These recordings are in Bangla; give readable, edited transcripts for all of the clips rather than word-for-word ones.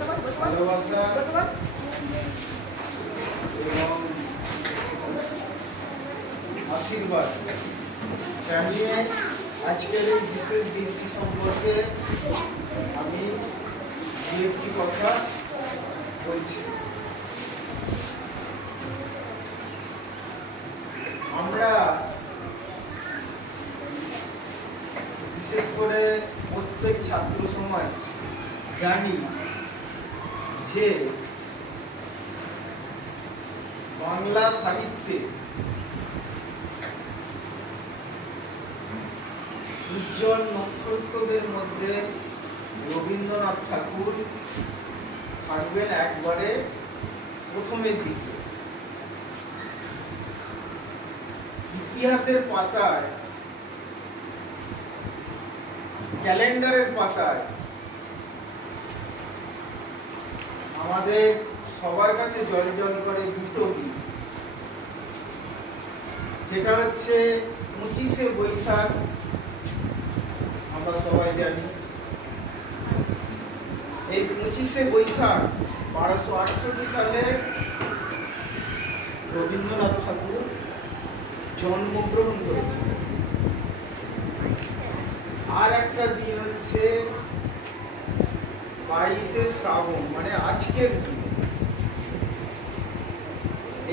ভালোবাসা এবং আশীর্বাদ জানিয়ে আজকের এই বিশেষ দিনটি সম্পর্কে আমি দু একটি কথা বলছি। আমরা বিশেষ করে প্রত্যেক ছাত্র সমাজ জানি যে বাংলা সাহিত্যে উজ্জ্বল নক্ষত্রদের মধ্যে রবীন্দ্রনাথ ঠাকুর থাকবেন একবারে প্রথমের দিকে। ইতিহাসের পাতায়, ক্যালেন্ডারের পাতায় আমাদের সবার কাছে জল জল করে দুটো দিন, যেটা হচ্ছে 25শে বৈশাখ, আমরা সবাই জানি। এই 25শে বৈশাখ 1268 সালে রবীন্দ্রনাথ ঠাকুর জন্মগ্রহণ করেছিলেন। আর একটা দিন হচ্ছে 22শে শ্রাবণ, মানে আজকের দিন।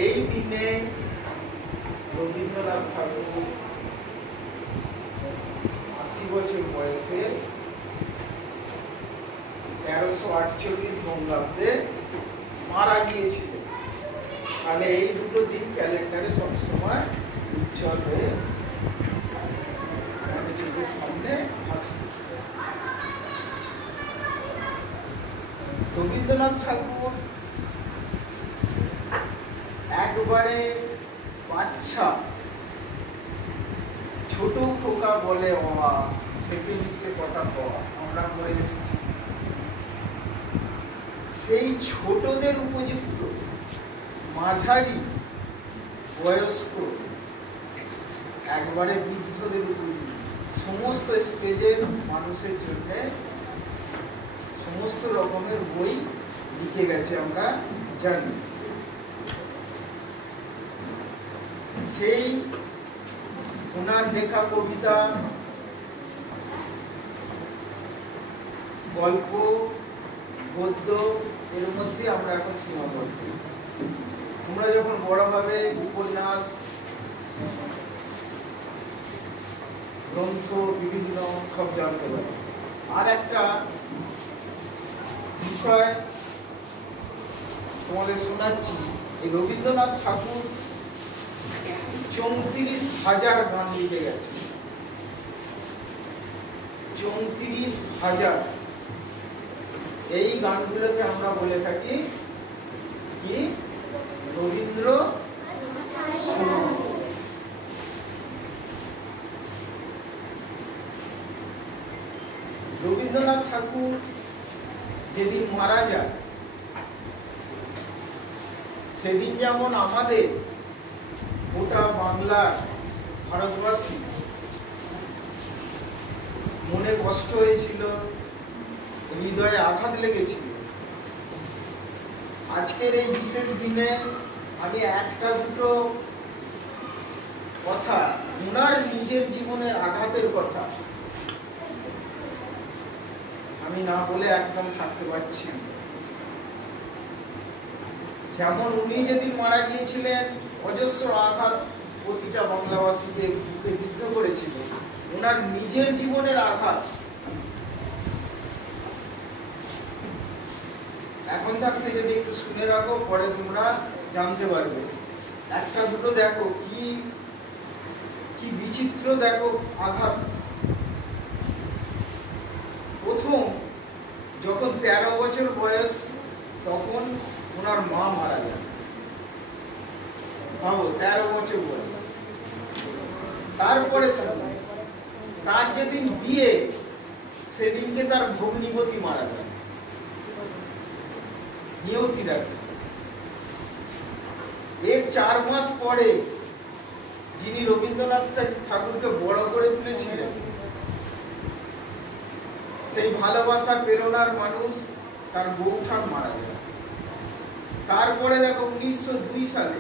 এই দিনে রবীন্দ্রনাথ ঠাকুর 80 বছর বয়সে 1348 বঙ্গাব্দে মারা গিয়েছিলেন। তাহলে এই দুটো দিন ক্যালেন্ডারে সবসময় উজ্জ্বল হয়ে আমাদের সামনে আসে। রবীন্দ্রনাথ ঠাকুর একবারে বাচ্চা, ছোট খোকা বলে অবা, সেকেন্ডে কথা কওয়া আমরা করে এসেছি। সেই ছোটদের উপযুক্ত মাঝারি বয়স্ক, একবারে বৃদ্ধদের উপযুক্ত সমস্ত স্টেজের মানুষের জন্য সমস্ত রকমের বই লিখে গেছে, আমরা জানি। সেই ওনার লেখা কবিতা, গল্প, গদ্য এর মধ্যে আমরা এখন সীমাবদ্ধ। তোমরা যখন বড়ভাবে উপন্যাস, গ্রন্থ বিভিন্ন সব জানতে পারো। আর একটা বিষয় তোমাদের শোনাচ্ছি, এই রবীন্দ্রনাথ ঠাকুর 34,000 গান লিখে গেছে। 34,000। এই গানগুলোকে আমরা বলে থাকি কি রবীন্দ্র সঙ্গীত। রবীন্দ্রনাথ ঠাকুর যেদিন মারা যায়, সেদিন যেমন আমাদের গোটা বাংলার ভারতবাসী মনে কষ্ট হয়েছিল, হৃদয়ে আঘাত লেগেছিল, আজকের এই বিশেষ দিনে আমি একটা দুটো কথা, ওনার নিজের জীবনের আঘাতের কথা আমি না বলে একদম থাকতে পারছি না। যেমন উনি যেদিন মারা গিয়েছিলেন, অজস্র আঘাত প্রতিটা বাংলাবাসীকে বুকে বিদ্ধ করেছিল। ওনার নিজের জীবনের আঘাত এখন থাকতে যদি একটু শুনে রাখো, পরে তোমরা জানতে পারবে। একটা দুটো দেখো কি কি বিচিত্র, দেখো আঘাত। প্রথম যখন 13 বছর বয়স, তখন ওনার মা মারা যায়। ভাবো, 13 বছর বয়স। তারপরে তার যেদিন বিয়ে, সেদিনকে তার ভগ্নিপতি মারা যায়, নিয়তি রাখে। এর 4 মাস পরে যিনি রবীন্দ্রনাথ ঠাকুরকে বড় করে তুলেছিলেন, সেই ভালোবাসা প্রেরণার মানুষ তার বউঠান মারা যায়। তারপরে দেখো 1902 সালে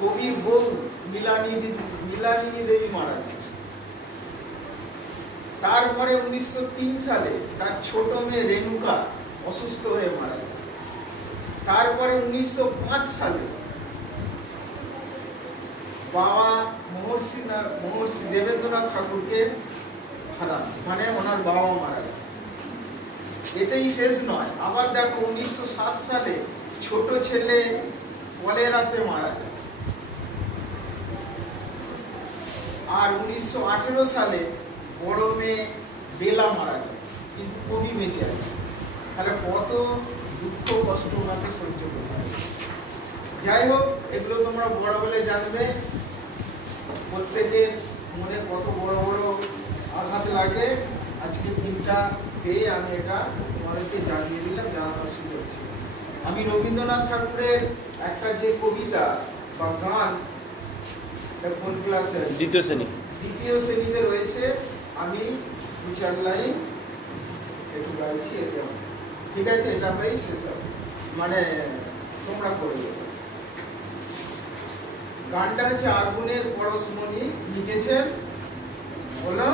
কবির বউ নীলানিধি দেবী মারা যায়। তারপরে 1903 সালে তার ছোট মেয়ে রেণুকা অসুস্থ হয়ে মারা যায়। তারপরে 1905 সালে বাবা মহর্ষি দেবেন্দ্রনাথ ঠাকুরকে হারান, মানে ওনার বাবা মারা যায়। এতেই শেষ নয়, আবার দেখো 1907 সালে ছোট ছেলে কলেরাতে মারা যায়। আর 1918 সালে বড় মেয়ে বেলা মারা যায়, কিন্তু কবি বেঁচে আছে। তাহলে কত দুঃখ কষ্ট ওনাকে সহ্য করতে হয়। যাই হোক, এগুলো তোমরা বড় হলে জানবে। প্রত্যেকের মনে কত বড় বড় আঘাত লাগে। আজকে দিনটা পেয়ে আমি এটা তোমাদেরকে জানিয়ে দিলাম, জানানোর সুযোগ ছিল। আমি রবীন্দ্রনাথ ঠাকুরের একটা যে কবিতা বা গান, কোন ক্লাসে? দ্বিতীয় শ্রেণীতে রয়েছে। আমি 2-4 লাইন একটু গাইছি, এতে ঠিক আছে? এটা হয়েই শেষ হবে, মানে তোমরা করে দেবে। গানটা হচ্ছে আগুনের পরশমণি, লিখেছেন বলো